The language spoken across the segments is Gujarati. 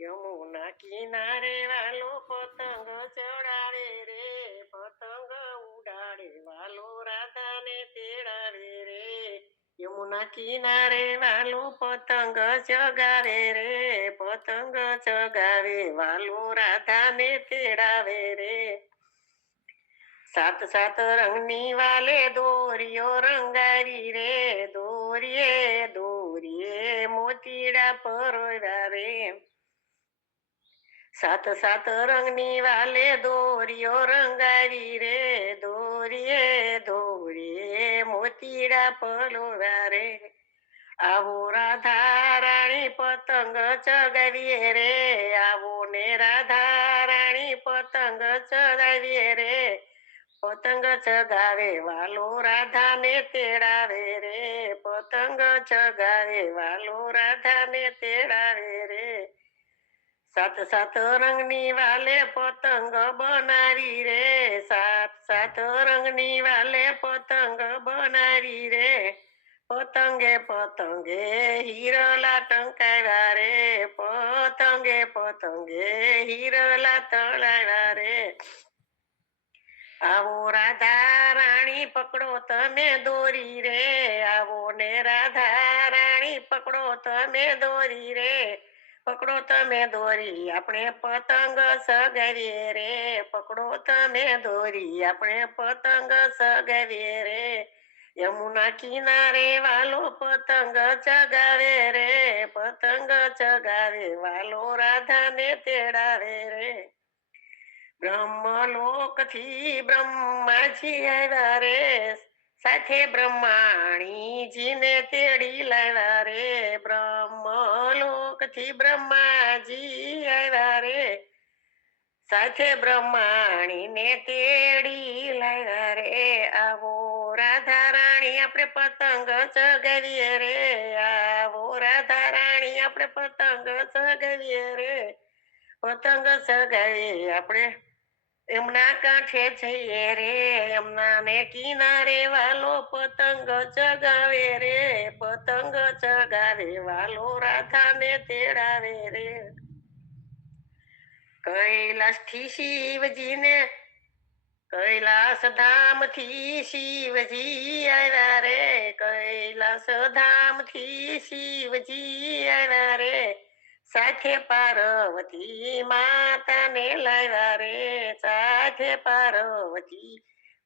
યમુના કિનારે વાલો પતંગ ચડાવે રે, પતંગ ઉડાડે વાલો રાધાને તેડાવે રે. યમુના કિનારે વાલો પતંગ ચગાવે રે, પતંગ ચગાવે વાલો રાધાને તેડાવે રે. સાત સાત રંગની વાલે દોરીઓ રંગારી રે, દોરીએ દોરીએ મોતીડા પરોવ્યા રે. સાત સાત રંગની વાલે દોરીઓ રંગાવી રે, દોરીએ દોરીએ મોતીડા પરોવ્યા રે. આવો રાધા રાણી પતંગ ચગાવીએ રે, આવો ને રાધા રાણી પતંગ ચગાવીએ રે. પતંગ ચગાવે વાલો રાધાને તેડાવે રે, પતંગ ચગાવે વાલો રાધાને તેડાવે રે. સાત સાત રંગની વાલે પતંગ બનાવી રે, સાત સાત રંગની વાલે પતંગ બનાવી રે. પતંગે પતંગે હિરલા ટંકાવ્યા રે, પતંગે પતંગે હિરલા તળાવ્યા રે. આવો રાધા રાણી પકડો તમે દોરી રે, આવો ને રાધા રાણી પકડો તમે દોરી રે. પકડો તમે દોરી આપણે પતંગ સગાવીએ રે, પકડો તમે દોરી આપણે પતંગ સગાવીએ રે. યમુના કિનારે વાલો પતંગ ચગાવે રે, પતંગ ચગાવે વાલો રાધાને તેડાવે રે. બ્રહ્મલોકથી બ્રહ્માજી આવ્યા રે, સાથે બ્રહ્માણીજીને તેડી લાવ્યા રે. બ્રહ્મલોકથી બ્રહ્માજી આવ્યા રે, સાથે બ્રહ્માણીને તેડી લાવ્યા રે. આવો રાધા રાણી આપણે પતંગ ચગાવીએ રે, આવો રાધા રાણી આપણે પતંગ ચગાવીએ રે. પતંગ ચગાવીએ આપણે એમના કાંઠે જઈએ રે, એમના ને કિનારે વાલો પતંગ ચગાવે રે, પતંગ ચગાવે વાલો રાધાને તેડાવે રે. કૈલાસથી શિવજીને કૈલાસ ધામથી શિવજી આવ્યા રે, કૈલાસ ધામથી શિવજી આવ્યા રે. સાથે પાર્વતી માતાને લાવ્યા રે, સાથે પાર્વતી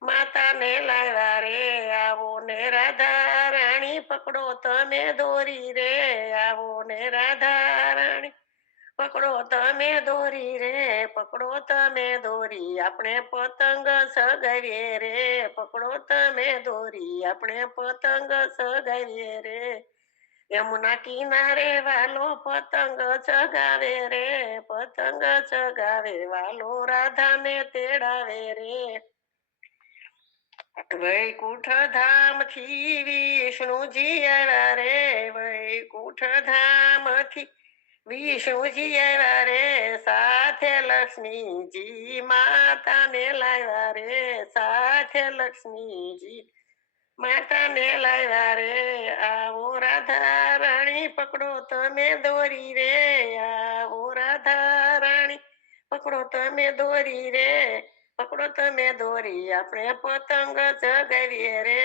માતાને લાવ્યા રે. આવો ને રાધા રાણી પકડો તમે દોરી રે, આવો ને રાધા રાણી પકડો તમે દોરી રે, પકડો તમે દોરી આપણે પતંગ સગાવીએ રે, પકડો તમે દોરી આપણે પતંગ સગાવીએ રે. યમુના કિનારે વાલો પતંગ ચગાવે રે, પતંગ ચગાવે વાલો રાધાને તેડાવે રે. વૈકુંઠ ધામથી વિષ્ણુજી આવ્યા રે, વૈકુંઠ ધામથી વિષ્ણુજી આવ્યા રે. સાથે લક્ષ્મીજી માતાને લાવ્યા રે, સાથે લક્ષ્મીજી માતાને લાવ્યા રે. આવો રાધા રાણી પકડો તમે દોરી રે, આવો રાધા રાણી પકડો તમે દોરી રે, પકડો તમે દોરી આપણે પતંગ ચગાવીએ રે,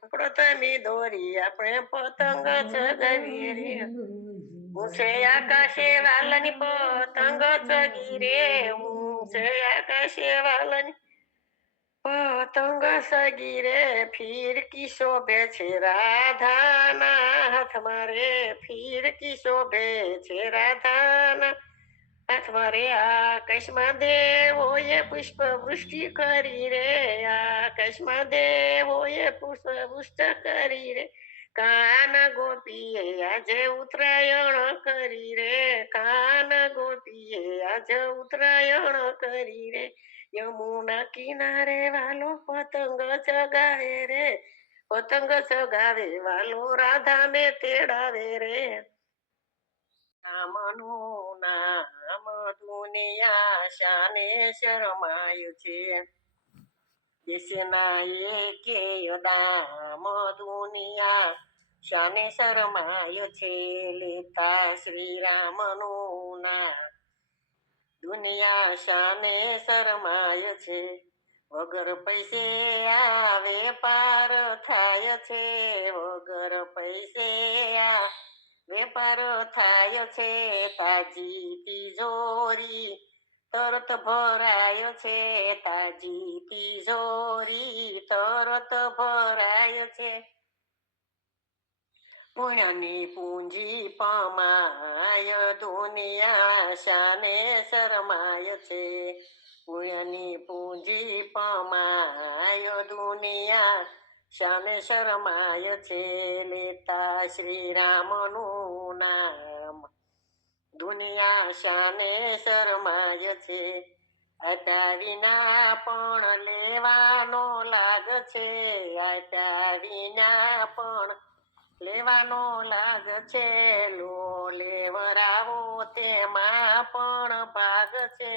પકડો તમે દોરી આપણે પતંગ ચગાવીએ રે. ઊંચે આકાશે વાલની પતંગ ચગી રે, ઊંચે આકાશે વાલની પતંગ સગી રે. ફીરકી શોભે છે રાધાના હાથમાં રે, ફીરકી શોભે છે રાધાના હાથમાં રે. આકાશમાં દેવોએ પુષ્પ વૃષ્ટિ કરી રે, આકાશમાં દેવોએ પુષ્પ વૃષ્ટિ કરી રે. કાન ગોપીએ આજે ઉત્તરાયણ કરી રે, કાન ગોપીએ આજે ઉત્તરાયણ કરી રે. યમુના કિનારે વાલો પતંગ ચગાવે રે, પતંગ ચગાવે વાલો રાધાને તેડાવે રે. રામનું નામ દુનિયા શાને શરમાયું છે, દેશના એકે દામ દુનિયા શાને શરમાય છે લેતા શ્રી રામનું નામ. દુનિયા શાને શરમાય છે, વગર પૈસે આ વેપાર થાય છે, વગર પૈસે આ વેપાર થાય છે. તાજી તિજોરી તરત ભરાય છે, તાજી તિજોરી તરત ભરાય છે. પુણ્યની પૂંજી પમાય દુનિયા શાને શરમાય છે, પુણ્યની પૂંજી પમાય દુનિયા શાને શરમાય છે લેતા શ્રી રામનું નામ. દુનિયા શાને શરમાય છે, આપ્યા વિના પણ લેવાનો લાગ છે, આપ્યા વિના પણ લેવાનો લાગ છે. લો લેવરાવો તેમાં પણ ભાગ છે,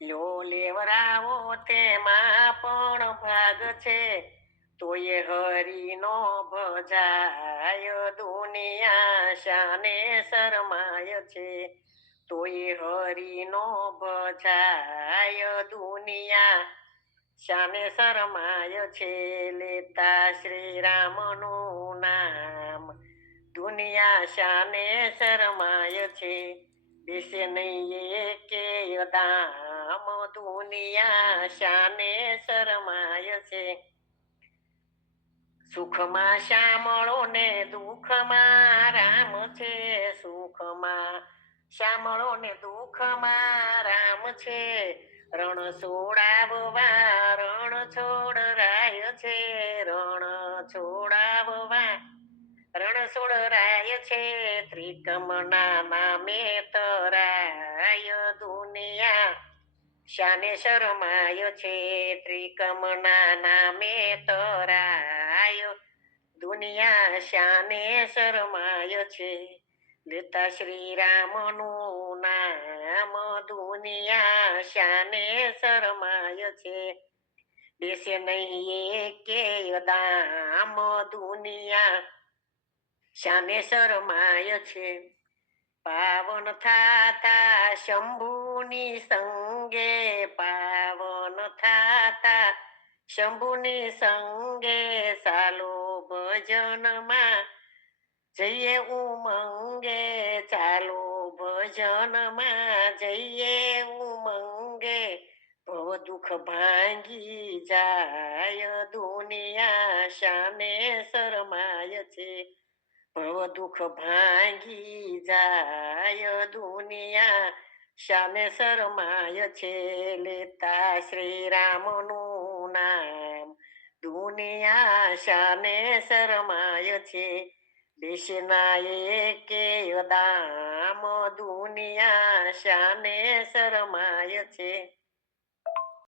લો લેવરાવો તેમાં પણ ભાગ છે. તોય હરિનો ભજાય દુનિયા શાને શરમાય છે, તોય હરિનો ભજાય દુનિયા શાને શરમાય છે લેતા શ્રી રામનું નામ. દુનિયા શાને શરમાય છે, બેસે નહીં એકે દામ. દુનિયા શાને શરમાય છે, સુખમાં શ્યામળો ને દુઃખમાં રામ છે, સુખમાં શ્યામળો ને દુઃખમાં રામ છે. રણ છોડાવવા રણ છોડરાય છે, રણ છોડાવવા રણ છોડરાય છે. ત્રિકમના નામે તરાય દુનિયા શાને શરમાય છે, ત્રિકમના નામે તરાય દુનિયા શાને શરમાય છે લેતા શ્રી રામનું નામ. દુનિયા શાને શરમાય છે, બેસે નહીં એકે દામ. દુનિયા શાને શરમાય છે, પાવન થાતા શંભુની સંગે, પાવન થાતા શંભુની સંગે. ચાલો ભજનમાં જઈએ ઉમંગે, ચાલો ભજનમાં જઈએ ઉમંગે. ભવ દુઃખ ભાંગી જાય દુનિયા શાને શરમાય છે, ભવ દુઃખ ભાંગી જાય દુનિયા શાને શરમાય છે લેતા શ્રી રામનું નામ. દુનિયા શાને શરમાય છે, દેશના એકે દામ. દુનિયા શાને શરમાય છે.